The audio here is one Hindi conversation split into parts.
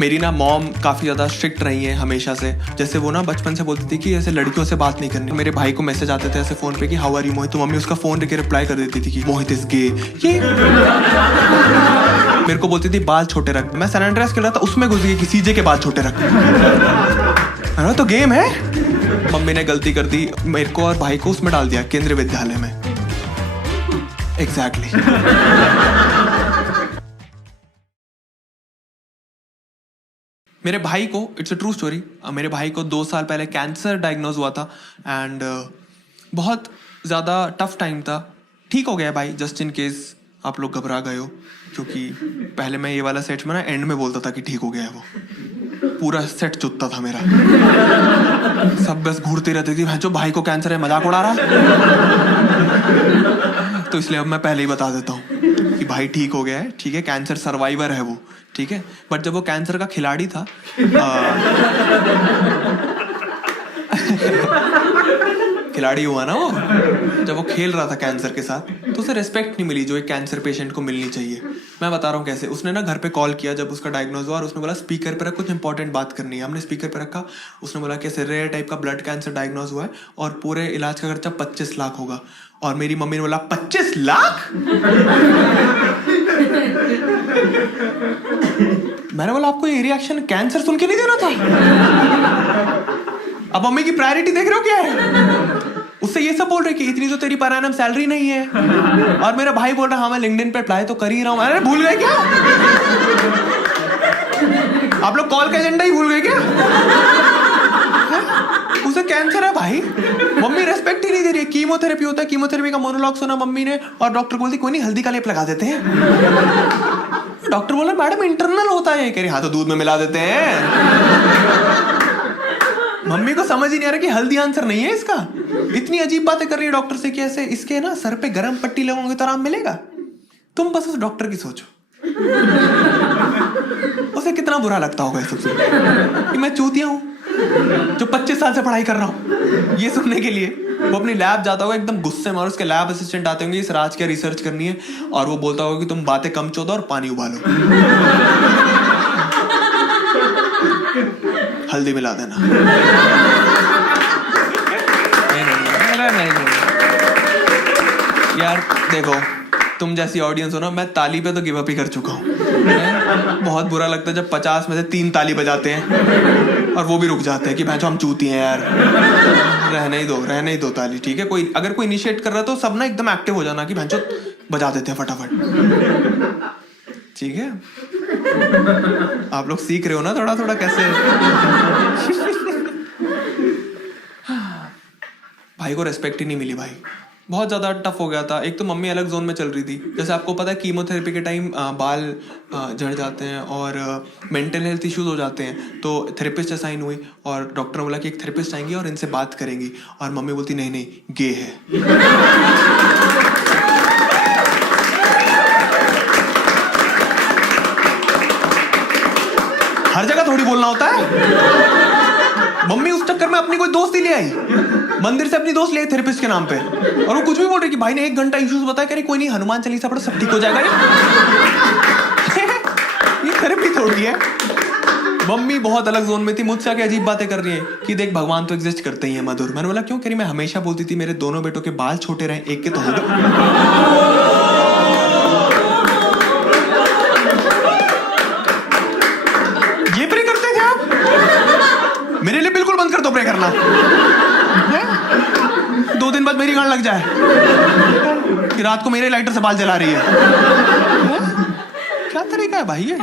मेरी ना मॉम काफ़ी ज़्यादा स्ट्रिक्ट रही है हमेशा से। जैसे वो ना बचपन से बोलती थी कि ऐसे लड़कियों से बात नहीं करनी। मेरे भाई को मैसेज आते थे ऐसे फ़ोन पे कि हाउ आर यू मोहित, तो मम्मी उसका फ़ोन लेके रिप्लाई कर देती थी कि मोहित इज गे। ये मेरे को बोलती थी बाल छोटे रख। मैं सैन एंड्रेस खेल रहा था, उसमें घुस गई कि सीजे के बाल छोटे रख। अरे तो गेम है। मम्मी ने गलती कर दी, मेरे को और भाई को उसमें डाल दिया केंद्रीय विद्यालय में। एग्जैक्टली मेरे भाई को, इट्स अ ट्रू स्टोरी, मेरे भाई को 2 साल पहले कैंसर डायग्नोज हुआ था एंड बहुत ज़्यादा टफ टाइम था। ठीक हो गया भाई, जस्ट इन केस आप लोग घबरा गए हो, क्योंकि पहले मैं ये वाला सेट में ना एंड में बोलता था कि ठीक हो गया है। वो पूरा सेट चुतता था मेरा। सब बस घूरती रहती थी, जो भाई को कैंसर है, मजाक उड़ा रहा। तो इसलिए अब मैं पहले ही बता देता हूँ कि भाई ठीक हो गया है, ठीक है, कैंसर सर्वाइवर है वो, ठीक है। बट जब वो कैंसर का खिलाड़ी था खिलाड़ी हुआ ना वो, जब वो खेल रहा था कैंसर के साथ, तो उसे रिस्पेक्ट नहीं मिली जो एक कैंसर पेशेंट को मिलनी चाहिए। मैं बता रहा हूँ कैसे। उसने ना घर पे कॉल किया जब उसका डायग्नोज हुआ और उसने बोला स्पीकर पे रख, कुछ इंपॉर्टेंट बात करनी है। हमने स्पीकर पे रखा, उसने बोला कि ऐसे रेयर टाइप का ब्लड कैंसर डायग्नोज हुआ है और पूरे इलाज का खर्चा 25 लाख होगा। और मेरी मम्मी ने बोला 25 लाख? मैंने बोला आपको ये रिएक्शन कैंसर सुन के नहीं देना था? अब मम्मी की प्रायोरिटी देख रहे हो क्या है? उससे ये सब बोल रहे कि इतनी तो तेरी पर एनम सैलरी नहीं है। और मेरा भाई बोल रहा हाँ मैं लिंक्डइन पे अप्लाई तो कर ही रहा हूँ। अरे भूल गए क्या आप लोग? कॉल का एजेंडा ही भूल गए क्या? उसे कैंसर है भाई, मम्मी रेस्पेक्ट ही नहीं दे रही है। कीमोथेरेपी होता है, कीमोथेरेपी का मोनोलॉग सुना मम्मी ने और डॉक्टर बोलती कोई नहीं हल्दी का लेप लगा देते हैं। डॉक्टर बोला मैडम इंटरनल होता है। कह रही हाँ तो दूध में मिला देते हैं। मम्मी को समझ ही नहीं आ रहा कि हल्दी आंसर नहीं है इसका। इतनी अजीब बातें कर रही है डॉक्टर से कि ऐसे इसके ना सर पे गरम पट्टी लगाओगे तो आराम मिलेगा। तुम बस उस डॉक्टर की सोचो, उसे कितना बुरा लगता होगा सब सुन कि मैं चूतिया हूँ जो 25 साल से पढ़ाई कर रहा हूँ ये सुनने के लिए। वो अपनी लैब जाता होगा एकदम गुस्से में और उसके लैब असिस्टेंट आते होंगे इस राज क्या रिसर्च करनी है और वो बोलता होगा कि तुम बातें कम चोदो और पानी उबालो, हल्दी मिला देना। नहीं। यार देखो, तुम जैसी ऑडियंस हो ना, मैं ताली पे तो गिव अप ही कर चुका हूँ। बहुत बुरा लगता है जब 50 में से 3 ताली बजाते हैं और वो भी रुक जाते हैं कि भैंसो हम चूती हैं यार। रहने ही दो ताली, ठीक है। कोई अगर कोई इनिशिएट कर रहा है तो सब ना एकदम एक्टिव हो जाना कि भैंसो बजा देते हैं फटाफट, ठीक है। आप लोग सीख रहे हो ना थोड़ा थोड़ा कैसे। भाई को रेस्पेक्ट ही नहीं मिली भाई, बहुत ज़्यादा टफ हो गया था। एक तो मम्मी अलग जोन में चल रही थी, जैसे आपको पता है कीमोथेरेपी के टाइम बाल झड़ जाते हैं और मेंटल हेल्थ इश्यूज हो जाते हैं। तो थेरेपिस्ट असाइन हुई और डॉक्टर ने बोला कि एक थेरेपिस्ट आएंगी और इनसे बात करेंगी। और मम्मी बोलती नहीं गे है। हर जगह थोड़ी बोलना होता है। मम्मी उस चक्कर में अपनी कोई दोस्त ही ले आई, मंदिर से अपनी दोस्त ले आई थेरेपिस्ट के नाम पे, और वो कुछ भी बोल रही कि भाई ने 1 घंटा इश्यूज बताया, कह रही कोई नहीं हनुमान चालीसा पढ़ो सब ठीक हो जाएगा। ये थेरेपी थोड़ी है। मम्मी बहुत अलग जोन में थी, मुझसे आके अजीब बातें कर रही है कि देख भगवान तो एग्जिस्ट करते ही है मधुर। मैंने बोला क्यों? कह रही मैं हमेशा बोलती थी मेरे दोनों बेटों के बाल छोटे रहे, एक के तो हो गए। मेरे लिए बिल्कुल बंद कर दो प्रे करना। 2 दिन बाद मेरी गांड लग जाए कि रात को मेरे लाइटर से बाल जला रही है। क्या तरीका है भाई ये?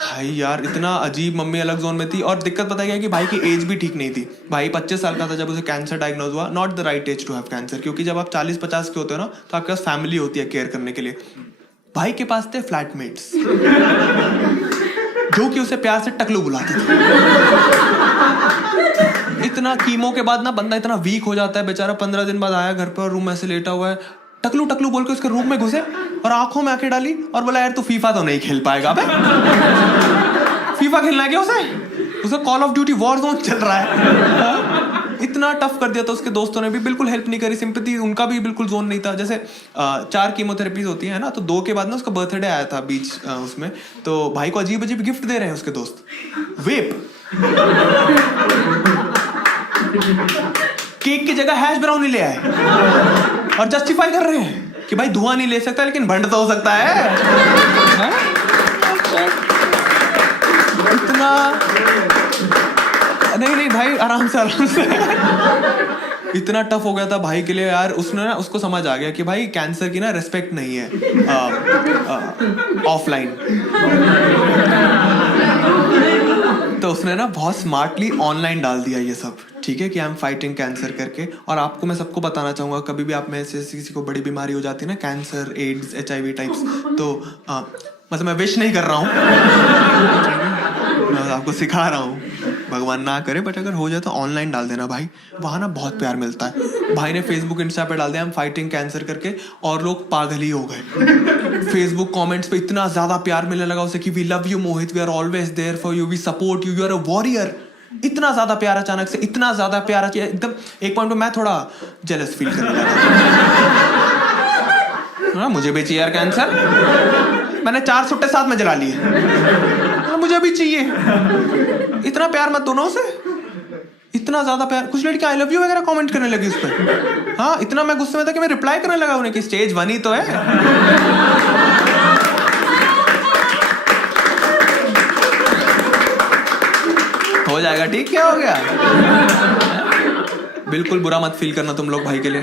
भाई यार इतना अजीब। मम्मी अलग जोन में थी और दिक्कत पता है कि भाई की एज भी ठीक नहीं थी। भाई 25 साल का था जब उसे कैंसर डायग्नोज हुआ। Not the right age to have cancer, क्योंकि जब आप 40-50 के होते हो ना तो आपके पास फैमिली होती है केयर करने के लिए। भाई के पास थे फ्लैटमेट्स जो कि उसे प्यार से टकलू बुलाते थे। इतना कीमो के बाद ना बंदा इतना वीक हो जाता है बेचारा। 15 दिन बाद आया घर पर और रूम में ऐसे लेटा हुआ है, टकलू बोल के उसके रूम में घुसे और आंखों में आंखें डाली और बोला यार तू फीफा तो नहीं खेल पाएगा। अबे फीफा खेलना है क्या उसे call of duty war zone चल रहा है। इतना टफ कर दिया था उसके दोस्तों ने भी, बिल्कुल हेल्प नहीं करी, सिंपैथी उनका भी बिल्कुल जोन नहीं था। जैसे 4 कीमोथेरेपीज होती है ना, तो 2 के बाद ना उसका बर्थडे आया था बीच उसमें, तो भाई को अजीब अजीब गिफ्ट दे रहे हैं उसके दोस्त, वेप, केक की जगह हैश ब्राउनी ले आए और जस्टिफाई कर रहे हैं कि भाई धुआं नहीं ले सकता लेकिन भंड तो हो सकता है। इतना नहीं भाई, आराम से इतना टफ हो गया था भाई के लिए यार। उसने ना, उसको समझ आ गया कि भाई कैंसर की ना रिस्पेक्ट नहीं है ऑफलाइन। तो उसने ना बहुत स्मार्टली ऑनलाइन डाल दिया ये सब, ठीक है, कि आई एम फाइटिंग कैंसर करके। और आपको मैं सबको बताना चाहूंगा, कभी भी आप में से किसी को बड़ी बीमारी हो जाती है ना, कैंसर, एड्स, HIV टाइप्स, तो मतलब मैं विश नहीं कर रहा हूँ, मैं आपको सिखा रहा हूँ, भगवान ना करे, बट अगर हो जाए तो ऑनलाइन डाल देना भाई, वहाँ ना बहुत प्यार मिलता है। भाई ने फेसबुक, इंस्टा पे डाल दिया आई एम फाइटिंग कैंसर करके, और लोग पागल ही हो गए। फेसबुक कमेंट्स पे इतना ज्यादा प्यार मिलने लगा उसे कि we love you Mohit, we are always there for you, we support you, you are a warrior. इतना ज्यादा प्यार, अचानक से इतना ज्यादा प्यार, एकदम एक पॉइंट पे मैं थोड़ा जेलस फील करने लगा। मुझे भी चाहिए यार कैंसर, मैंने 4 सुट्टे साथ में जला लिए, मुझे भी चाहिए। इतना प्यार मत दोनों से, इतना ज्यादा प्यार। कुछ लड़की आई लव यू वगैरह कमेंट करने लगी उस पर। हाँ, इतना मैं गुस्से में था कि मैं रिप्लाई करने लगा उन्हें कि स्टेज 1 ही तो है। हो जाएगा ठीक, क्या हो गया। बिल्कुल बुरा मत फील करना तुम लोग भाई के लिए,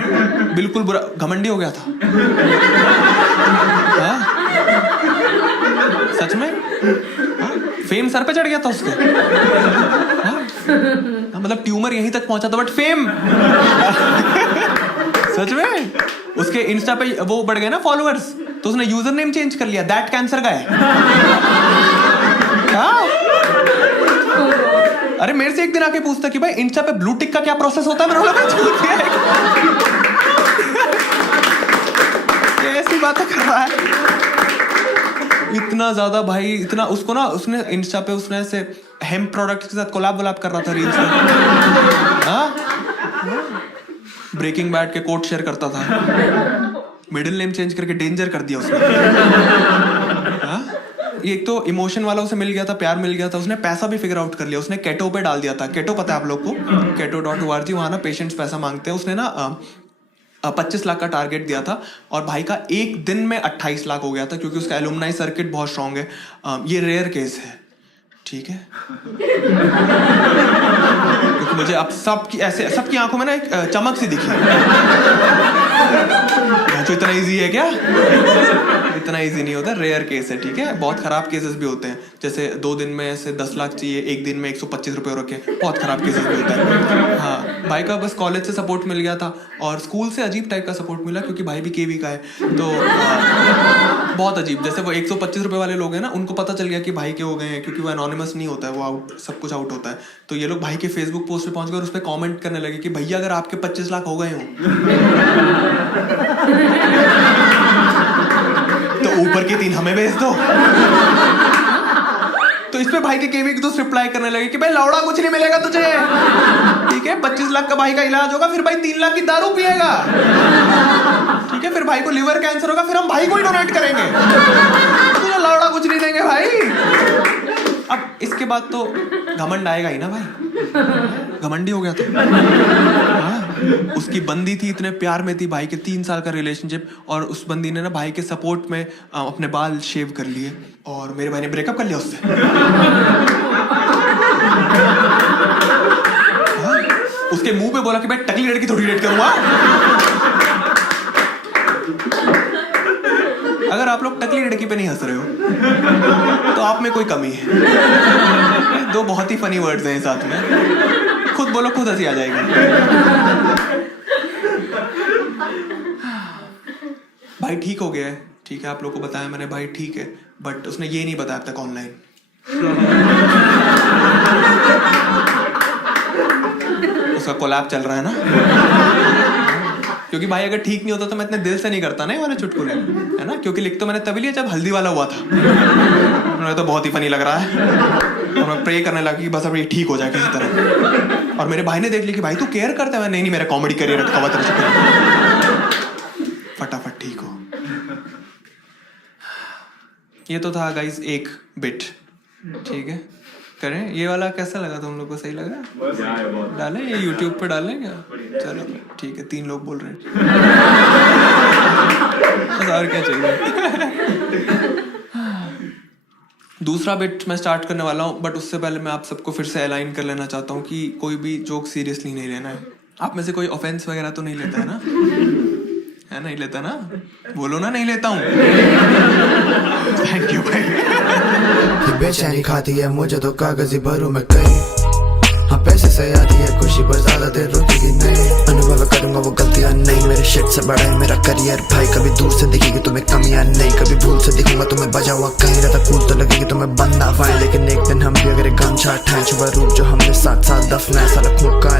बिल्कुल बुरा। घमंडी हो गया था। हाँ? सच में फेम सर पे चढ़ गया था उसके। हाँ? मतलब ट्यूमर यहीं तक पहुंचा था, बट फेम सच में। उसके इंस्टा पे वो बढ़ गए ना फॉलोअर्स, तो उसने यूजर नेम चेंज कर लिया, दैट कैंसर गाय। अरे मेरे से एक दिन आके पूछता कि भाई इंस्टा पे ब्लू टिक का क्या प्रोसेस होता है, मैंने बोला ऐसी बातें कर रहा है। इतना ज्यादा भाई, इतना उसको ना, उसने इंस्टा पे उसने ऐसे हेम्प प्रोडक्ट के साथ कोलैब कर रहा था रील्स में। हाँ, ब्रेकिंग बैड के कोट शेयर करता था, मिडिल नेम चेंज करके डेंजर कर दिया उसने। हाँ? एक तो इमोशन वाला उसे मिल गया था, प्यार मिल गया था, उसने पैसा भी फिगर आउट कर लिया। उसने केटो पे डाल दिया था। केटो पता है आप लोग को? keto.org, वहाँ ना पेशेंट्स पैसा मांगते हैं। उसने ना 25 लाख का टारगेट दिया था और भाई का एक दिन में 28 लाख हो गया था, क्योंकि उसका एलुमनाई सर्किट बहुत स्ट्रांग है। ये रेयर केस है, ठीक है। क्योंकि मुझे अब सबकी ऐसे, सबकी आंखों में ना एक चमक सी दिखी। तो इतना इजी है क्या? इतना इजी नहीं होता, रेयर केस है, ठीक है। बहुत खराब केसेस भी होते हैं, जैसे 2 दिन में ऐसे 10 लाख चाहिए, एक दिन में 125 रुपए रखे, बहुत खराब केसेस भी होते हैं। हाँ, भाई का बस कॉलेज से सपोर्ट मिल गया था और स्कूल से अजीब टाइप का सपोर्ट मिला, क्योंकि भाई भी केवी का है, तो बहुत अजीब। जैसे वो 125 रुपए वाले लोग हैं ना, उनको पता चल गया कि भाई के हो गए हैं, क्योंकि वो एनोनिमस नहीं होता है, वो आउट, सब कुछ आउट होता है। तो ये लोग भाई के फेसबुक पोस्ट पे पहुंच गए और उस पर कॉमेंट करने लगे कि भैया अगर आपके 25 लाख हो गए हो तो ऊपर के 3 हमें भेज दो। तो इस पे भाई के केवी दोस्त रिप्लाई करने लगे कि भाई लौड़ा कुछ नहीं मिलेगा तुझे, ठीक है। 25 लाख का भाई का इलाज होगा, फिर भाई 3 लाख की दारू पिएगा, ठीक है। फिर भाई को लिवर कैंसर होगा, फिर हम भाई को ही डोनेट करेंगे, तुझे लौड़ा कुछ नहीं देंगे भाई। अब इसके बाद तो घमंड आएगा ही ना भाई, घमंडी हो गया था। हाँ? उसकी बंदी थी, इतने प्यार में थी भाई के, 3 साल का रिलेशनशिप, और उस बंदी ने ना भाई के सपोर्ट में अपने बाल शेव कर लिए और मेरे भाई ने ब्रेकअप कर लिया उससे। हाँ? उसके मुंह पे बोला कि भाई टकली लड़की थोड़ी डेट करूंगा। अगर आप लोग टकली लड़की पे नहीं हंस रहे हो तो आप में कोई कमी है। 2 बहुत ही फनी वर्ड्स हैं साथ में, खुद बोलो, खुद हंसी आ जाएगी। भाई ठीक हो गया है, ठीक है, आप लोग को बताया मैंने, भाई ठीक है, बट उसने ये नहीं बताया अब तक ऑनलाइन। उसका कोलैब चल रहा है ना, क्योंकि भाई अगर ठीक नहीं होता तो मैं इतने दिल से नहीं करता ना ये वाले चुटकुले, है ना, क्योंकि लिख तो मैंने तभी लिया जब हल्दी वाला हुआ था। मुझे तो बहुत ही फनी लग रहा है और मैं प्रे करने लगा कि बस अब ये ठीक हो जाए किसी तरह। और मेरे भाई ने देख लिया कि भाई तू केयर करता है, नहीं मेरा कॉमेडी करियर अटका हुआ तेरे से, फटाफट ठीक हो। ये तो था गाइस एक बिट, ठीक है, करें। ये वाला कैसा लगा तुम लोग को, सही लगा? डालें ये YouTube पे डालें क्या? चलो ठीक है, 3 लोग बोल रहे हैं, और क्या चाहिए। दूसरा बिट मैं स्टार्ट करने वाला हूँ, बट उससे पहले मैं आप सबको फिर से अलाइन कर लेना चाहता हूँ कि कोई भी जोक सीरियसली नहीं लेना है। आप में से कोई ऑफेंस वगैरह तो नहीं लेता है ना? है नहीं लेता ना? बोलो ना नहीं लेता हूँ। थैंक यू भाई। बेचैनी खाती है मुझे तो कागजी भरू में कई, हाँ पैसे से आती है खुशी पर ज्यादा देर रुकेगी नहीं। अनुभव करूंगा वो गलतियां नहीं, मेरे शिट से बड़ा है मेरा करियर भाई। कभी दूर से दिखेगी तुम्हें कमियां नहीं, कभी भूल से दिखूंगा तुम्हें बजा हुआ कहीं रहता कूल तो लगेगी तुम्हें बनना पाए। लेकिन एक दिन हम भी अगर गमछा उठाएं, छुपा रूप जो हमने 7 साल दफनाए, साला खून का